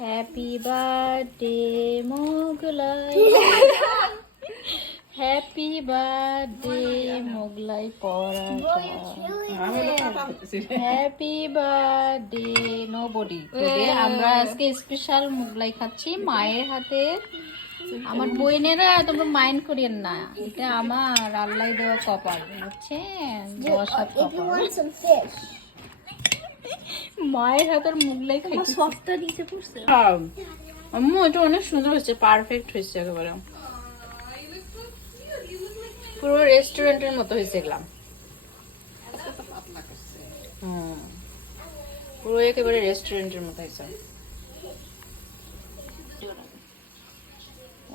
Happy birthday Mughlai, happy birthday Mughlai paratha, happy birthday nobody. আমরা আজকে special Mughlai খাচ্ছি মায়ের হাতে। আমার বইনেরা তোমরা মাইন্ড করিয়েন না, এটা আমার আল্লাহ দেওয়া কপাল, বুঝছেন? দশাত কপাল। মায়ের হাতের মোগলাই খাইছি। সফটটা দিতে পড়ছে। আম্মু এটা অনেক সুন্দর হয়েছে, পারফেক্ট হয়েছে একেবারে, পুরো রেস্টুরেন্টের মতো হয়েছে এগুলা। পুরো একেবারে রেস্টুরেন্টের মতো হয়েছে।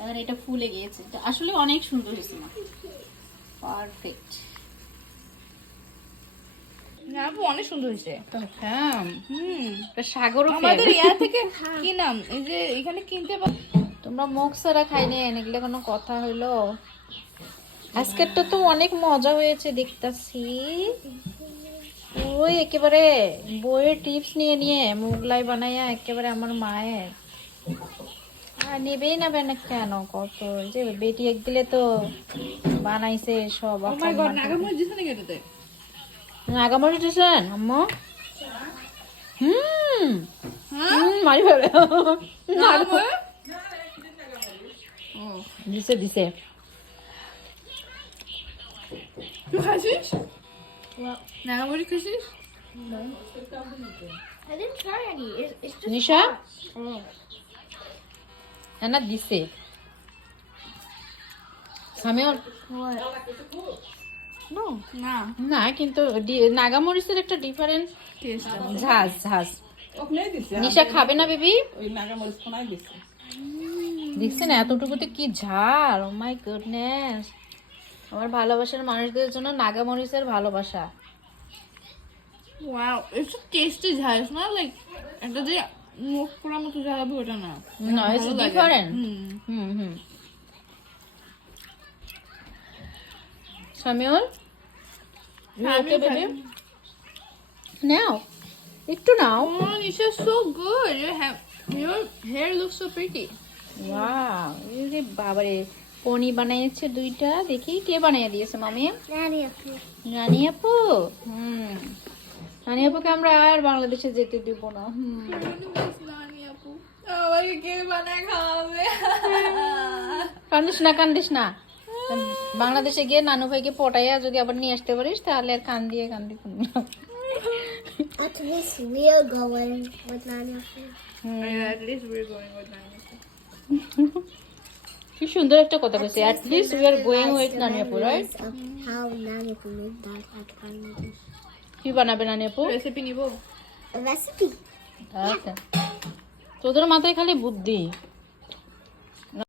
আর এটা ফুলে গিয়েছে, এটা আসলে অনেক সুন্দর হয়েছে না, পারফেক্ট। না আপু অনেক সুন্দর হয়েছে। হ্যাঁ সাগরও আমাদের ইয়া থেকে কি নাম এই যে এখানে কিনতে তোমরা মুখ সারা খাইনি, এগুলো কোনো কথা হইলো? আজকের তো অনেক মজা হয়েছে দেখতাছি, ওই একেবারে বইয়ের টিপস নিয়ে নিয়ে মোগলাই বানাইয়া একেবারে আমার মায়ের। আর নেবেই না বেন কেন, কত যে বেটি এক দিলে তো বানাইছে সব। নাগামরিচ দিছ নাকি এটাতে? নাগামরিচ দিছেন আম্মু? মারি ফেলে দিছে দিছে। তুই খাসিস? নাগামরিচ খাসিস? I didn't try any. It's just নিশা না দিছে সামিও no. না না, কিন্তু নাগামরিচের একটা ডিফারেন্ট টেস্ট ঝাঁজ ঝাঁজ। নিশা খাবে না বেবি? দেখছেন এতটুকুতে কি ঝাল, ও মাই গুডনেস। আমার ভালোবাসার মানুষদের জন্য নাগামরিচের ভালোবাসা। ওয়াও ইটস টেস্টি ঝাল, ইটস নট লাইক একটা যে মুখ পোড়ার মতো ঝাল হবে ওটা না। No, it's different. Samuel, you okay, baby? Now, একটু নাও। Oh, Nisha, so good. Your hair looks so pretty. Wow, এই যে বাবারে পনি বানাইছে দুইটা, দেখি কে বানাইয়া দিয়েছে মামি? Nanny up here. রানী আপু। রানী আপুকে আমরা আর বাংলাদেশে যেতে দিব না। আমাকে কে বানায় খাওয়াবে? কান্দিস না। বাংলাদেশে গিয়ে নানু ভাইকে পটাইয়া যদি আবার নিয়ে আসতে পারিস তাহলে আর কান্দি না। At least we're going with Nanny up here. At least we're going with Nani. কি সুন্দর একটা কথা কইছে, at least we are going with নানি আপু, right? Of how Nanny up made that at Bangladesh. কি বানাবে নানি আপু? রেসিপি নিব? A recipe. আচ্ছা, তোদের মাথায় খালি বুদ্ধি।